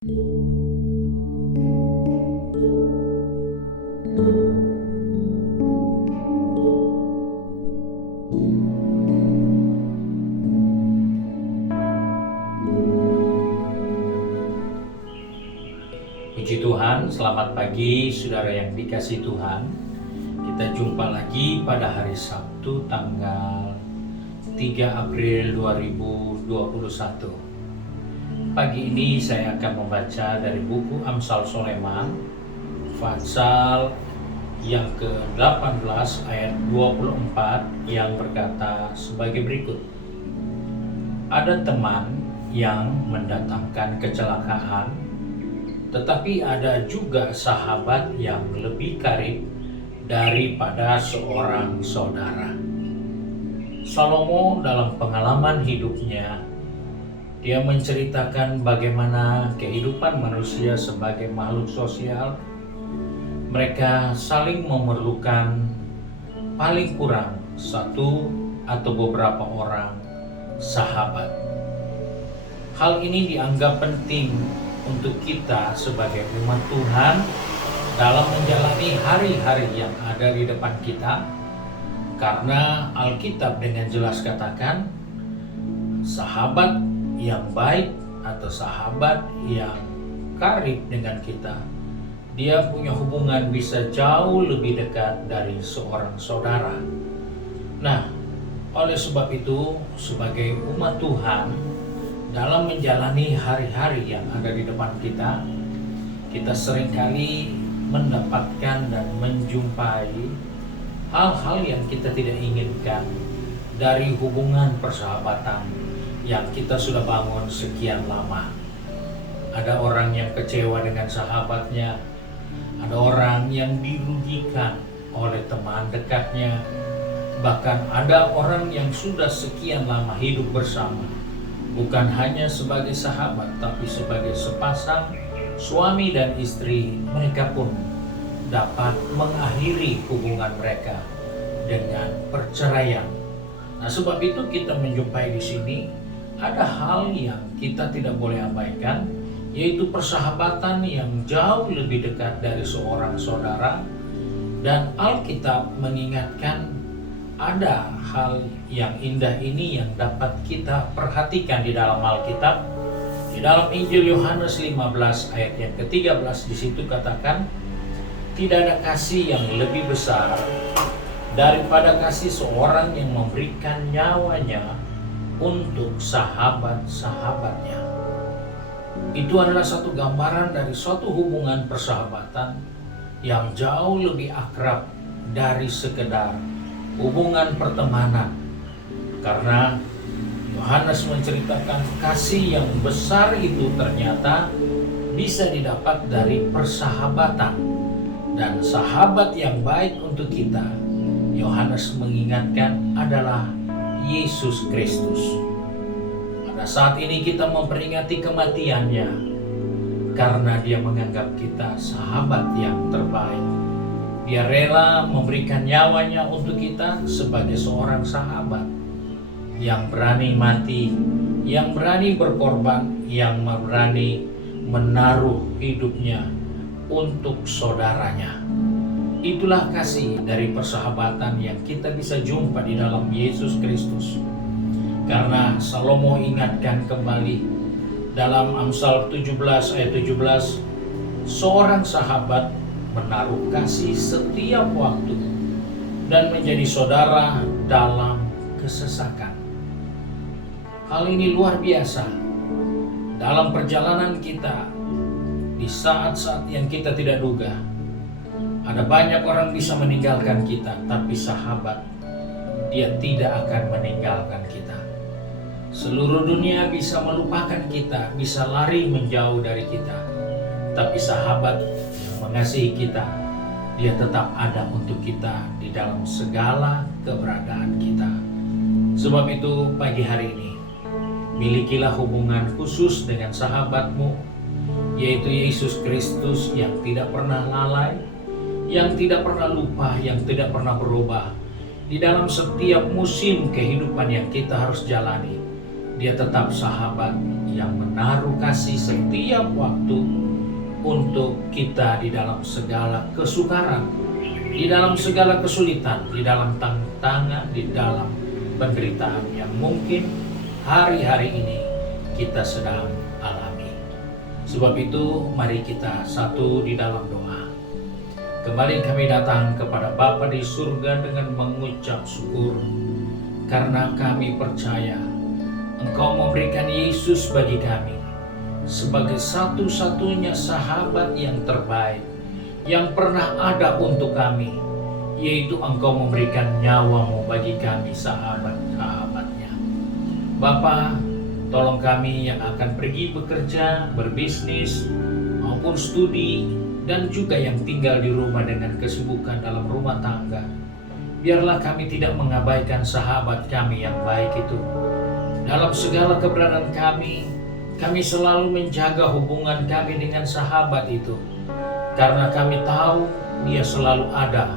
Puji Tuhan, selamat pagi saudara yang dikasihi Tuhan. Kita jumpa lagi pada hari Sabtu tanggal 3 April 2021. Pagi ini saya akan membaca dari buku Amsal Soleman, pasal yang ke-18 ayat 24 yang berkata sebagai berikut. Ada teman yang mendatangkan kecelakaan, tetapi ada juga sahabat yang lebih karib daripada seorang saudara. Salomo dalam pengalaman hidupnya, dia menceritakan bagaimana kehidupan manusia sebagai makhluk sosial. Mereka saling memerlukan paling kurang satu atau beberapa orang sahabat. Hal ini dianggap penting untuk kita sebagai umat Tuhan dalam menjalani hari-hari yang ada di depan kita, karena Alkitab dengan jelas katakan sahabat yang baik atau sahabat yang karib dengan kita, dia punya hubungan bisa jauh lebih dekat dari seorang saudara. Nah, oleh sebab itu sebagai umat Tuhan dalam menjalani hari-hari yang ada di depan kita, kita seringkali mendapatkan dan menjumpai hal-hal yang kita tidak inginkan dari hubungan persahabatan yang kita sudah bangun sekian lama. Ada orang yang kecewa dengan sahabatnya, ada orang yang dirugikan oleh teman dekatnya, bahkan ada orang yang sudah sekian lama hidup bersama, bukan hanya sebagai sahabat, tapi sebagai sepasang suami dan istri. Mereka pun dapat mengakhiri hubungan mereka dengan perceraian. Nah, sebab itu kita menjumpai di sini ada hal yang kita tidak boleh abaikan, yaitu persahabatan yang jauh lebih dekat dari seorang saudara. Dan Alkitab mengingatkan ada hal yang indah ini yang dapat kita perhatikan di dalam Alkitab. Di dalam Injil Yohanes 15 ayat yang ke-13, di situ katakan, tidak ada kasih yang lebih besar daripada kasih seorang yang memberikan nyawanya untuk sahabat-sahabatnya. Itu adalah satu gambaran dari suatu hubungan persahabatan yang jauh lebih akrab dari sekedar hubungan pertemanan. Karena Yohanes menceritakan kasih yang besar itu ternyata bisa didapat dari persahabatan. Dan sahabat yang baik untuk kita, Yohanes mengingatkan, adalah Yesus Kristus. Pada saat ini kita memperingati kematiannya karena dia menganggap kita sahabat yang terbaik. Dia rela memberikan nyawanya untuk kita sebagai seorang sahabat yang berani mati, yang berani berkorban, yang berani menaruh hidupnya untuk saudaranya. Itulah kasih dari persahabatan yang kita bisa jumpa di dalam Yesus Kristus. Karena Salomo ingatkan kembali dalam Amsal 17 ayat 17, seorang sahabat menaruh kasih setiap waktu dan menjadi saudara dalam kesesakan. Hal ini luar biasa dalam perjalanan kita di saat-saat yang kita tidak duga. Ada banyak orang bisa meninggalkan kita, tapi sahabat, dia tidak akan meninggalkan kita. Seluruh dunia bisa melupakan kita, bisa lari menjauh dari kita, tapi sahabat yang mengasihi kita, dia tetap ada untuk kita di dalam segala keberadaan kita. Sebab itu pagi hari ini, milikilah hubungan khusus dengan sahabatmu, yaitu Yesus Kristus yang tidak pernah lalai, yang tidak pernah lupa, yang tidak pernah berubah. Di dalam setiap musim kehidupan yang kita harus jalani, dia tetap sahabat yang menaruh kasih setiap waktu untuk kita di dalam segala kesukaran, di dalam segala kesulitan, di dalam tantangan, di dalam penderitaan yang mungkin hari-hari ini kita sedang alami. Sebab itu mari kita satu di dalam doa. Kembali kami datang kepada Bapa di surga dengan mengucap syukur, karena kami percaya Engkau memberikan Yesus bagi kami sebagai satu-satunya sahabat yang terbaik yang pernah ada untuk kami, yaitu Engkau memberikan nyawamu bagi kami sahabat-sahabatnya. Bapa, tolong kami yang akan pergi bekerja, berbisnis, maupun studi, dan juga yang tinggal di rumah dengan kesibukan dalam rumah tangga. Biarlah kami tidak mengabaikan sahabat kami yang baik itu. Dalam segala keberadaan kami selalu menjaga hubungan kami dengan sahabat itu. Karena kami tahu dia selalu ada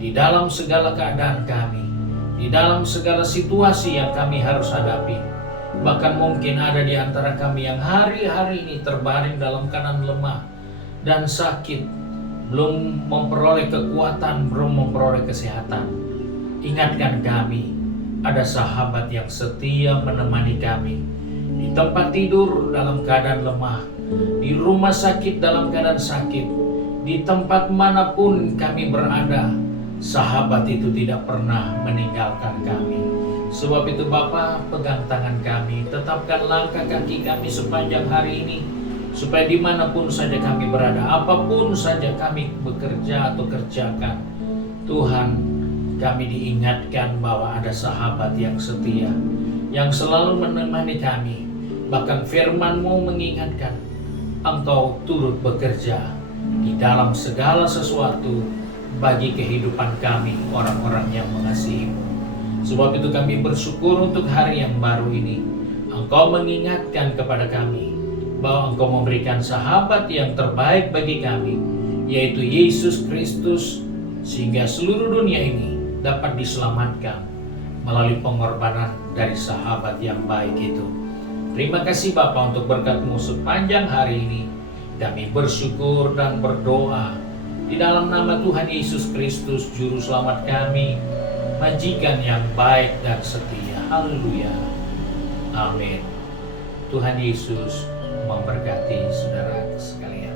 di dalam segala keadaan kami, di dalam segala situasi yang kami harus hadapi. Bahkan mungkin ada di antara kami yang hari-hari ini terbaring dalam keadaan lemah dan sakit, belum memperoleh kekuatan, belum memperoleh kesehatan. Ingatkan kami, ada sahabat yang setia menemani kami di tempat tidur dalam keadaan lemah, di rumah sakit dalam keadaan sakit, di tempat manapun kami berada. Sahabat itu tidak pernah meninggalkan kami. Sebab itu Bapa, pegang tangan kami, tetapkan langkah kaki kami sepanjang hari ini, supaya dimanapun saja kami berada, apapun saja kami bekerja atau kerjakan, Tuhan, kami diingatkan bahwa ada sahabat yang setia, yang selalu menemani kami. Bahkan firman-Mu mengingatkan, Engkau turut bekerja di dalam segala sesuatu bagi kehidupan kami, orang-orang yang mengasihi-Mu. Sebab itu kami bersyukur untuk hari yang baru ini. Engkau mengingatkan kepada kami bahwa Engkau memberikan sahabat yang terbaik bagi kami, yaitu Yesus Kristus, sehingga seluruh dunia ini dapat diselamatkan melalui pengorbanan dari sahabat yang baik itu. Terima kasih Bapa untuk berkat-Mu sepanjang hari ini. Kami bersyukur dan berdoa di dalam nama Tuhan Yesus Kristus, Juru Selamat kami, Majikan yang baik dan setia. Haleluya. Amin. Tuhan Yesus memberkati saudara sekalian.